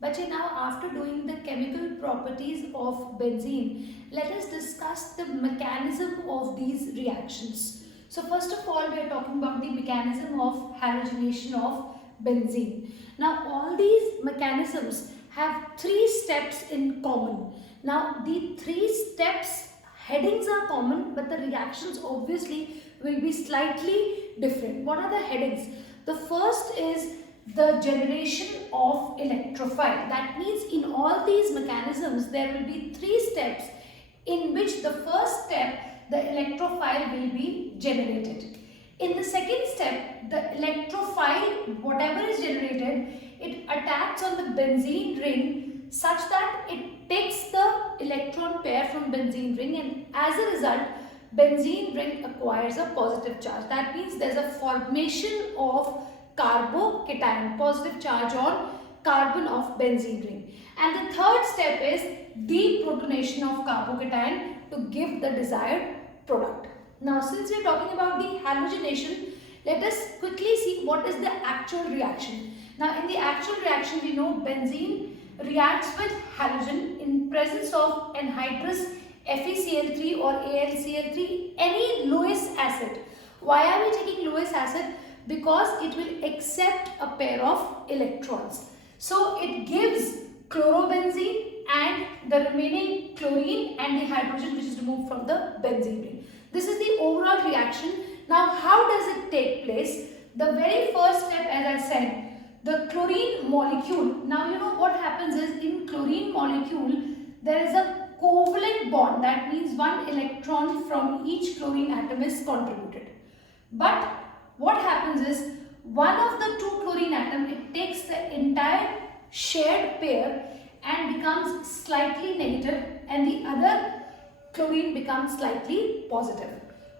But now after doing the chemical properties of benzene, let us discuss the mechanism of these reactions. So first of all, we are talking about the mechanism of halogenation of benzene. Now all these mechanisms have three steps in common. Now the three steps headings are common, but the reactions obviously will be slightly different. What are the headings? The first is the generation of electrophile. That means in all these mechanisms there will be three steps in which the first step the electrophile will be generated. In the second step, the electrophile, whatever is generated, it attacks on the benzene ring such that it takes the electron pair from benzene ring, and as a result benzene ring acquires a positive charge. That means there's a formation of carbocation, positive charge on carbon of benzene ring. And the third step is deprotonation of carbocation to give the desired product. Now since we are talking about the halogenation, let us quickly see what is the actual reaction. Now in the actual reaction, we know benzene reacts with halogen in presence of anhydrous FeCl3 or AlCl3, any Lewis acid. Why are we taking Lewis acid? Because it will accept a pair of electrons. So it gives chlorobenzene and the remaining chlorine and the hydrogen which is removed from the benzene ring. This is the overall reaction. Now how does it take place? The very first step, as I said, the chlorine molecule. Now you know what happens is in chlorine molecule there is a covalent bond. That means one electron from each chlorine atom is contributed. But what happens is one of the two chlorine atom, it takes the entire shared pair and becomes slightly negative, and the other chlorine becomes slightly positive.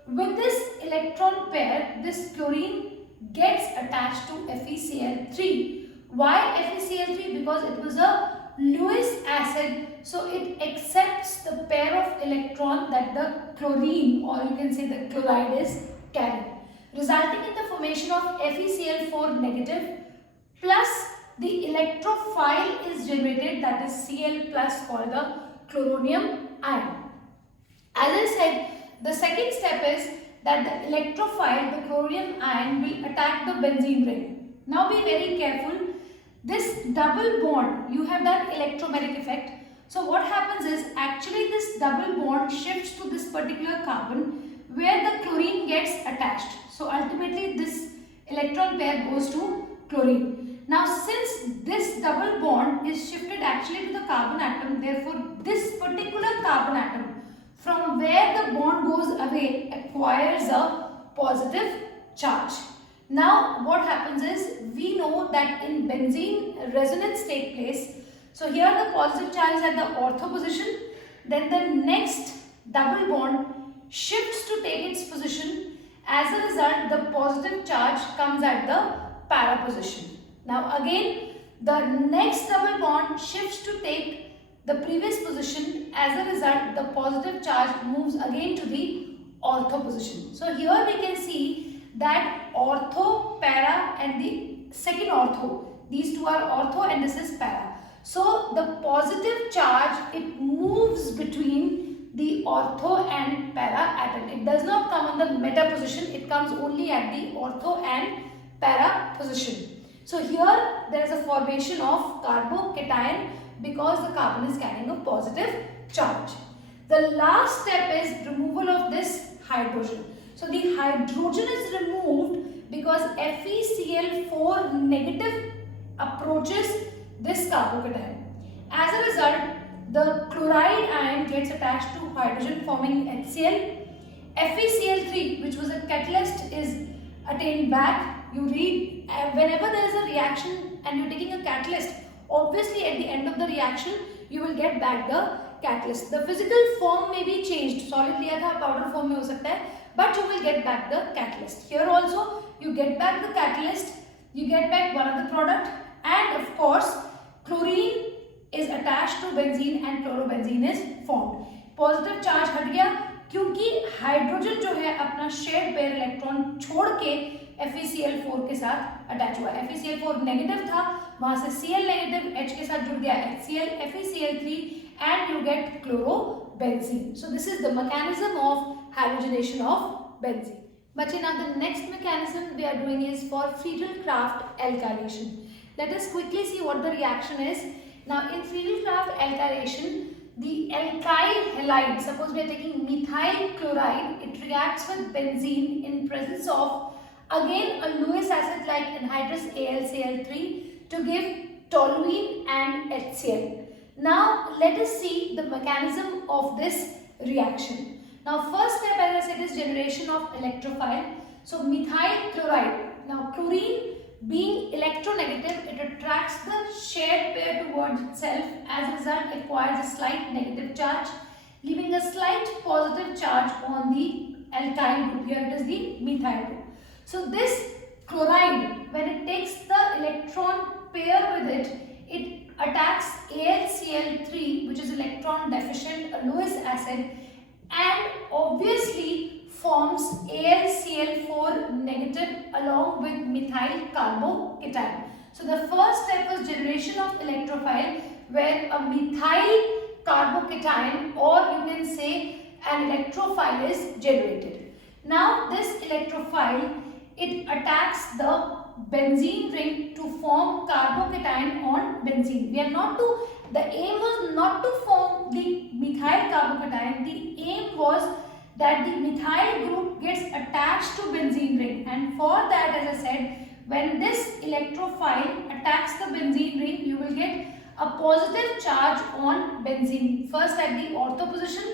With this electron pair, this chlorine gets attached to FeCl3. Why FeCl3? Because it was a Lewis acid, so it accepts the pair of electron that the chlorine, or you can say the chloride, is carrying, resulting in the formation of FeCl4 negative plus the electrophile is generated, that is Cl plus, called the chloronium ion. As I said, the second step is that the electrophile, the chloronium ion, will attack the benzene ring. Now be very careful. This double bond, you have done electromagnetic effect. So what happens is actually this double bond shifts to this particular carbon where the chlorine gets attached. So ultimately this electron pair goes to chlorine. Now since this double bond is shifted actually to the carbon atom, therefore this particular carbon atom from where the bond goes away acquires a positive charge. Now what happens is, we know that in benzene resonance take place. So here the positive charge is at the ortho position, then the next double bond shifts to take its position. As a result, the positive charge comes at the para position. Now again the next double bond shifts to take the previous position. As a result, the positive charge moves again to the ortho position. So here we can see that ortho, para, and the second ortho, these two are ortho and this is para. So the positive charge, it moves between the ortho and para atom. It does not come on the meta position, it comes only at the ortho and para position. So here there is a formation of carbocation because the carbon is carrying a positive charge. The last step is removal of this hydrogen. So the hydrogen is removed because FeCl4 negative approaches this carbocation. As a result, the chloride ion gets attached to hydrogen forming HCl. FeCl3, which was a catalyst, is attained back. You read whenever there is a reaction and you're taking a catalyst, obviously at the end of the reaction you will get back the catalyst. The physical form may be changed, solid लिया था powder form में हो सकता है, but you will get back the catalyst. Here also you get back the catalyst, you get back one of the product, and of course chlorine is attached to benzene and chlorobenzene is formed. Positive charge हट गया क्योंकि hydrogen जो है अपना shared pair electron छोड़ के FeCl4 के साथ अटैच हुआ. FeCl4 नेगेटिव था, वहां से Cl नेगेटिव H के साथ जुड़ गया HCl FeCl3 and you get chlorobenzene. So this is the mechanism of halogenation of benzene. But now the next mechanism we are doing is for Friedel-Crafts alkylation. Let us quickly see what the reaction is. Now in Friedel-Crafts alkylation, the alkyl halide, suppose we are taking methyl chloride, it reacts with benzene in presence of again a Lewis acid like anhydrous AlCl3 to give toluene and HCl. Now let us see the mechanism of this reaction. Now first step, as I said, is generation of electrophile. So methyl chloride, now chlorine being electronegative, it attracts the shared pair towards itself. As a result, it acquires a slight negative charge, leaving a slight positive charge on the alkyl group. Here it is the methyl group. So this chloride, when it takes the electron pair with it, it attacks AlCl3, which is electron deficient, a Lewis acid, and obviously forms AlCl4 negative along with methyl carbocation. So the first step was generation of electrophile, where a methyl carbocation, or you can say an electrophile, is generated. Now this electrophile, it attacks the benzene ring to form carbocation on benzene. The aim was not to form the methyl carbocation. The aim was that the methyl group gets attached to benzene ring, and for that, as I said, when this electrophile attacks the benzene ring, you will get a positive charge on benzene, first at the ortho position,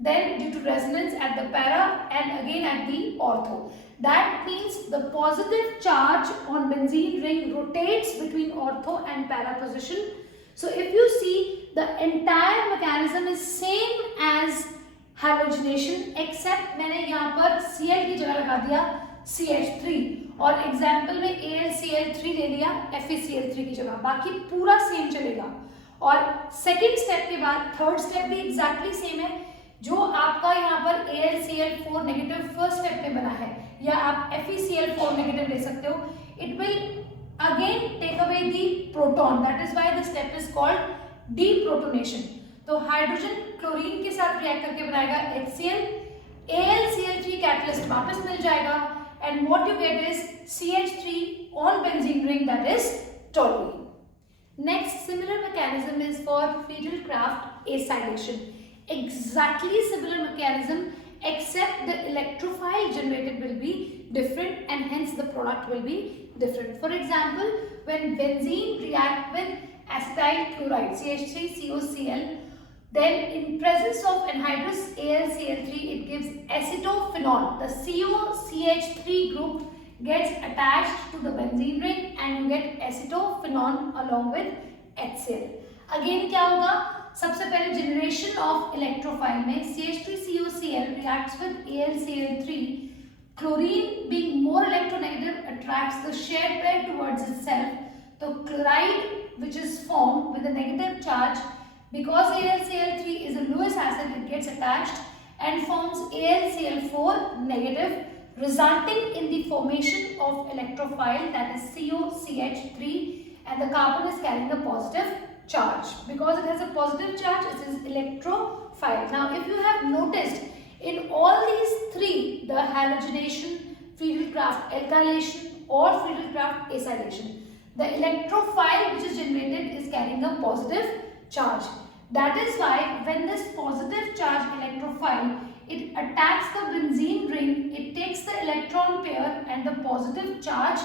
then due to resonance at the para, and again at the ortho. That means the positive charge on benzene ring rotates between ortho and para position. So if you see, the entire mechanism is same as halogenation, except मैंने यहाँ पर Cl की जगह लगा दिया CH3, और example में AlCl3 ले लिया FeCl3 की जगह, बाकी पूरा सेम चलेगा. और सेकेंड स्टेप के बाद थर्ड स्टेप भी एग्जैक्टली सेम है. जो आपका यहाँ पर AlCl4 नेगेटिव फर्स्ट स्टेप में बना है, या आप FeCl4 नेगेटिव ले सकते हो, it will again take away the proton. That is why the step is called deprotonation. तो हाइड्रोजन क्लोरीन के साथ रिएक्ट करके बनाएगा HCl, AlCl3 कैटलिस्ट वापस मिल जाएगा, and what you get is CH3 on benzene ring, that is toluene. Next similar mechanism is for Friedel-Crafts acylation. Exactly similar mechanism, except the electrophile generated will be different, and hence the product will be different. For example, when benzene react with acetyl chloride CH3COCl, then in presence of anhydrous AlCl3, it gives acetophenone. The COCH3 group gets attached to the benzene ring, and you get acetophenone along with HCl. Again क्या होगा, सबसे पहले generation of electrophile में CH3COCl reacts with AlCl3. Chlorine being more electronegative attracts the shared pair towards itself. So chloride, which is formed with a negative charge, because AlCl3 is a Lewis acid, it gets attached and forms AlCl4 negative, resulting in the formation of electrophile, that is COCH3, and the carbon is carrying a positive charge. Because it has a positive charge, it is electrophile. Now if you have noticed, in all these three, the halogenation, Friedel-Crafts alkylation, or Friedel-Crafts acylation, the electrophile which is generated is carrying a positive charge. That is why when this positive charge electrophile, it attacks the benzene ring, it takes the electron pair, and the positive charge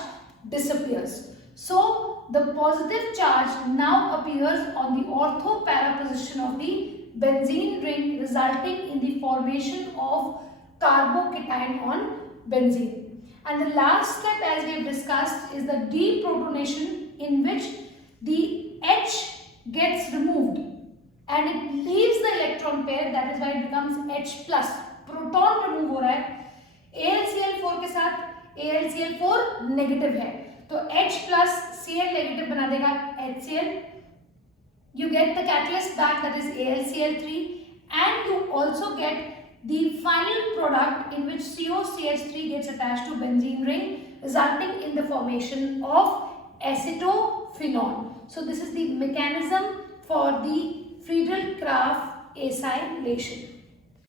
disappears. So the positive charge now appears on the ortho para position of the benzene ring, resulting in the formation of carbocation on benzene. And the last step, as we have discussed, is the deprotonation, in which the H gets removed and it leaves the electron pair. That is why it becomes H plus. Proton remove हो रहा है. AlCl4 के साथ AlCl4 negative है, तो H plus Cl negative बना देगा HCl. You get the catalyst back, that is AlCl3, and you also get the final product in which COCH3 gets attached to benzene ring, resulting in the formation of acetophenone. phenol. So this is the mechanism for the Friedel-Crafts acylation.